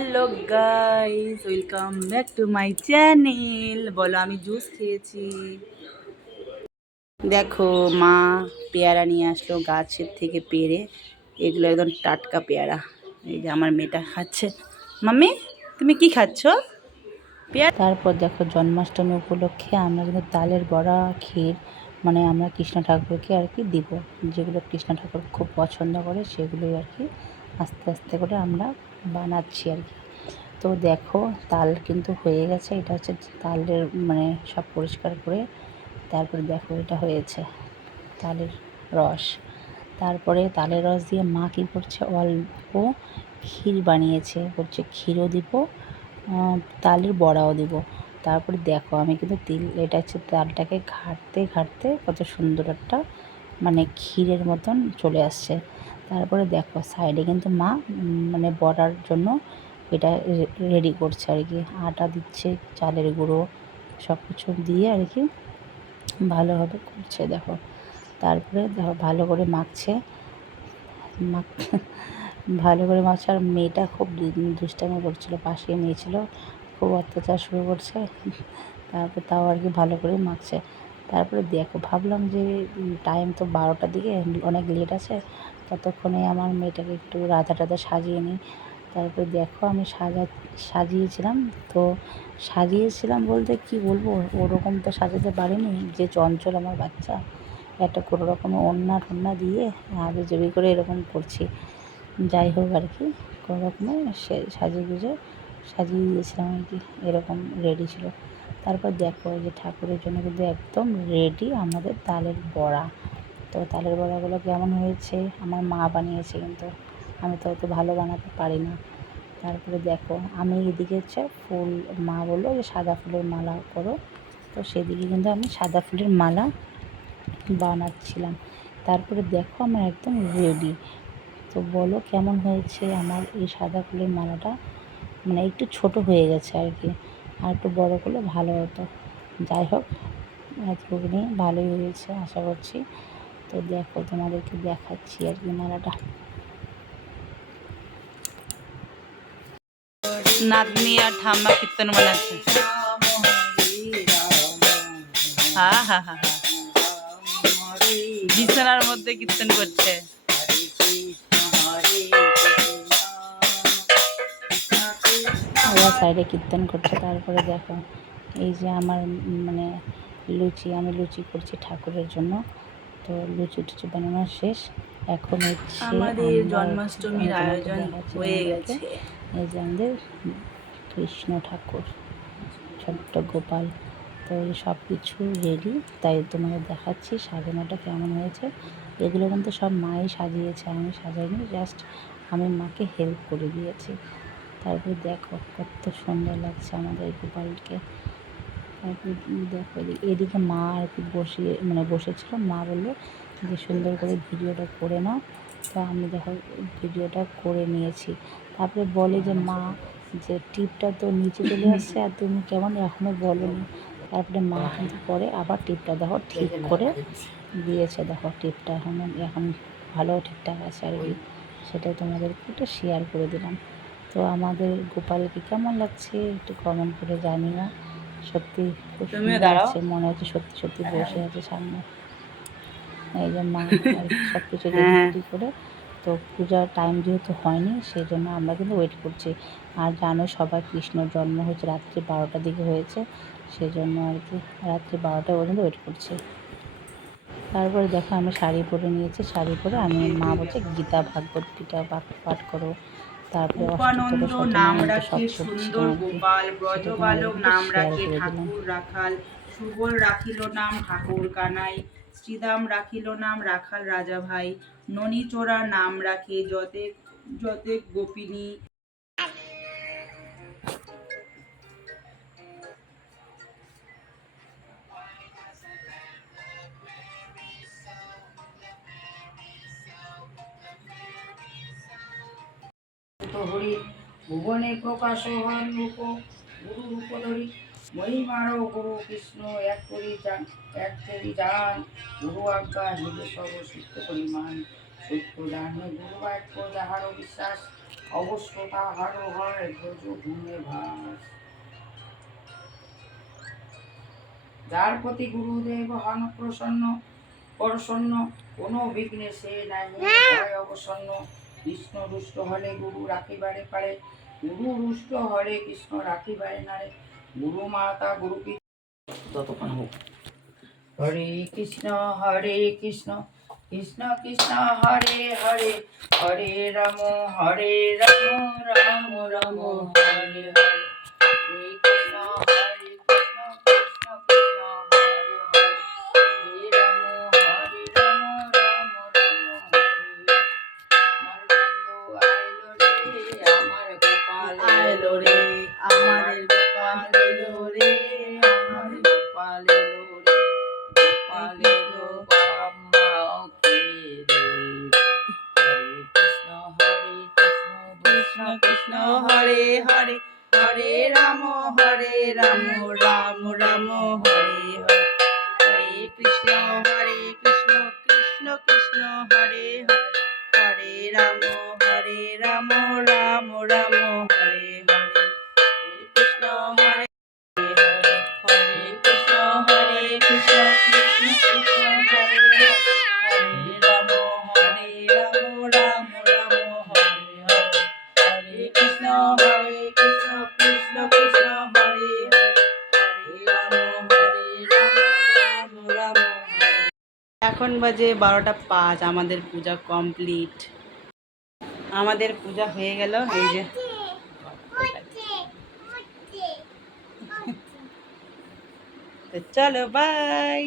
Hello guys, welcome back to my channel. বলো, আমি juice খেয়েছি। দেখো, মা পেয়ারা নিয়ে আসলো গাছের থেকে পেড়ে। এগুলো একদম টাটকা পেয়ারা। এই যে আমার মেয়েটা খাচ্ছে। মাম্মি, তুমি কি খাচ্ছ? পেয়ারা। তারপর দেখো, জন্মাষ্টমী উপলক্ষে আমরা কিন্তু তালের বড়া, ক্ষীর, মানে আমরা কৃষ্ণ ঠাকুরকে আর কি দিব। যেগুলো কৃষ্ণ ঠাকুর খুব পছন্দ করে সেগুলোই আর কি আস্তে আস্তে করে আমরা বানাচ্ছি আর কি। তো দেখো, তাল কিন্তু হয়ে গেছে। এটা হচ্ছে তালের মানে সব পরিষ্কার করে তারপরে দেখো এটা হয়েছে তালের রস। তারপরে তালের রস দিয়ে মা কী করছে, অল্প ক্ষীর বানিয়েছে। বলছে ক্ষীরও দিব, তালের বড়াও দিব। তারপরে দেখো, আমি কিন্তু এটা হচ্ছে তালটাকে ঘাঁটতে ঘাঁটতে কত সুন্দর একটা মানে ক্ষীরের মতন চলে আসছে। তারপরে দেখো সাইডে কিন্তু মা মানে বড়ার জন্য এটা রেডি করছে আর কি। আটা দিচ্ছে, চালের গুঁড়ো সব কিছু দিয়ে আর কি ভালোভাবে করছে দেখো। তারপরে দেখো ভালো করে মাখছে, মাখ ভালো করে মাখছে। আর মেয়েটা খুব দুষ্টামি করছিলো, পাশে নিয়েছিল, খুব অত্যাচার শুরু করছে। তারপর তাও আর কি ভালো করে মাখছে। তারপরে দেখো, ভাবলাম যে টাইম তো 12টার দিকে, অনেক লেট আছে, ততক্ষণে আমার মেয়েটাকে একটু রাধা টাধা সাজিয়ে নিই। তারপরে দেখো আমি সাজিয়েছিলাম। তো সাজিয়েছিলাম বলতে কি বলবো, ওরকম তো সাজাতে পারিনি। যে চঞ্চল আমার বাচ্চা, একটা কোনো রকম ওড়না টোড়না দিয়ে আগে জবি করে এরকম করছি। যাই হোক আর কি, কোনো রকমে সে সাজিয়ে দিয়েছিলাম আর কি, এরকম রেডি ছিল। তারপর দেখো যে ঠাকুরের জন্য কিন্তু একদম রেডি আমাদের তালের বড়া। তো তালের বড়াগুলো কেমন হয়েছে, আমার মা বানিয়েছে, কিন্তু আমি তো অত ভালো বানাতে পারি না। তারপরে দেখো আমি এদিকে হচ্ছে ফুল, মা বললো যে সাদা ফুলের মালা করো, তো সেদিকে কিন্তু আমি সাদা ফুলের মালা বানাচ্ছিলাম। তারপরে দেখো আমার একদম রেডি। তো বলো কেমন হয়েছে আমার এই সাদা ফুলের মালাটা। মানে একটু ছোট হয়ে গেছে আর কি, আর একটু বড় করলে ভালো হতো। যাই হোক, এতটুকুনি ভালোই হয়েছে আশা করছি। তো দেখো তোমাদেরকে দেখাচ্ছি আর কি মালাটা। নাতনি আর ঠাম্মা কীর্তন বানাচ্ছে। হ্যাঁ হ্যাঁ হ্যাঁ হ্যাঁ, বিছানার মধ্যে কীর্তন করছে। ওরা সাইডে কীর্তন করছে। তারপরে দেখো এই যে আমার মানে আমি লুচি করছি ঠাকুরের জন্য। তো লুচি টুচি বানানো শেষ। এখন হচ্ছে আমাদের জন্মাষ্টমীর আয়োজন হয়ে গেছে। এই যে আমাদের কৃষ্ণ ঠাকুর, ছোট্ট গোপাল। তো এই সব কিছু রেডি, তাই তোমাদের দেখাচ্ছি সাজানোটা কেমন হয়েছে। এগুলো কিন্তু সব মাই সাজিয়েছে, আমি সাজাইনি, জাস্ট আমি মাকে হেল্প করে দিয়েছি। তারপরে দেখো কত সুন্দর লাগছে আমাদের গোপালকে। তারপরে দেখো এদিকে মা আর কি বসেছিল। মা বললো যে সুন্দর করে ভিডিওটা করে নাও। তো আমি দেখো ভিডিওটা করে নিয়েছি। তারপরে বলে যে মা, যে টিপটা তো নিচে চলে আসছে আর তুমি কেমন এখনও বলোনি। তারপরে মা কিন্তু পরে আবার টিপটা দেখো ঠিক করে দিয়েছে। দেখো টিপটা এখন ভালো ঠিকঠাক আছে আর কি, সেটাই তোমাদেরকে একটু শেয়ার করে দিলাম। তো আমাদের গোপালকে কেমন লাগছে একটু কমেন্ট করে জানিও। সত্যি খুব সুন্দর লাগছে, মনে হচ্ছে সত্যি সত্যি বসে আছে সামনে। এই যে মা আর কি সব কিছু রেডি করে। তো পূজার টাইম যেহেতু হয়নি, সেই জন্য আমরা কিন্তু ওয়েট করছি। আর জানো সবাই, কৃষ্ণর জন্ম হয়েছে রাত্রি 12টার দিকে হয়েছে, সেই জন্য আর কি রাত্রি 12টা পর্যন্ত ওয়েট করছি। তারপরে দেখো আমি শাড়ি পরে নিয়েছি। শাড়ি পরে আমি, মা বলছে গীতা ভাগবত গীতা পাঠ করো। তারপরে অষ্টোত্তর উপানন্দ নাম শতনাম তো সব রাখে সুন্দর করছিলাম আর কি, গোপাল, সেটা ব্রজবালক তোমাদেরকে নাম শেয়ার রাখে করে দিলাম। ঠাকুর রাখাল, সুবল রাখিল নাম ঠাকুর কানাই, শ্রীদাম রাখিল নাম রাখাল রাজা ভাই, ননীচোরা নাম রাখে যতে যতে গোপিনী। হরি ভুবনে প্রকাশ হন রূপ, গুরু রূপ ধরি মহিমার গুরু কৃষ্ণ এক করি জান, গুরু আজ্ঞা হৃদয় সব সিদ্ধ পরিমাণ, সত্য জানে গুরু বাক্য যাহার বিশ্বাস, অবশ্য তাহারও হয় ব্রজ ভূমে ভাস। যার প্রতি গুরুদেব হন প্রসন্ন কোনো বিঘ্নে সে নাহি হয় অবসন্ন। কৃষ্ণ রুষ্ট হলে গুরু রাখিবারে পারে, গুরু রুষ্ট হলে কৃষ্ণ রাখিবারে নারে। গুরু মাতা গুরু পিতা ততক্ষণ হোক। হরে কৃষ্ণ কৃষ্ণ কৃষ্ণ হরে হরে, হরে রাম রাম রাম হরে হরে। হরে কৃষ্ণ কৃষ্ণ কৃষ্ণ হরে হরে, হরে রাম রাম রাম হরে। আমার বন্ধু আইলো রে, আমার গোপাল আইলো রে, আমাদের গোপাল এলো রে, আমার গোপাল এলো রে, গোপাল এলো বামাকে রে। হরে কৃষ্ণ কৃষ্ণ কৃষ্ণ হরে হরে, হরে রাম রাম রাম হরে হরে। হরে কৃষ্ণ কৃষ্ণ কৃষ্ণ হরে হরে, হরে রাম রাম রাম হরে হরে। হরে কৃষ্ণ হরে হরে কৃষ্ণ কৃষ্ণ কৃষ্ণ হরে হরে, হরে রাম রাম হরে হরে। হরে কৃষ্ণ কৃষ্ণ কৃষ্ণ হরে হরে, হরে রাম রাম হরে। এখন বাজে 12টা 5, আমাদের পূজা কমপ্লিট। আমাদের পূজা হয়ে গেল, এই যে তো চলো বাই।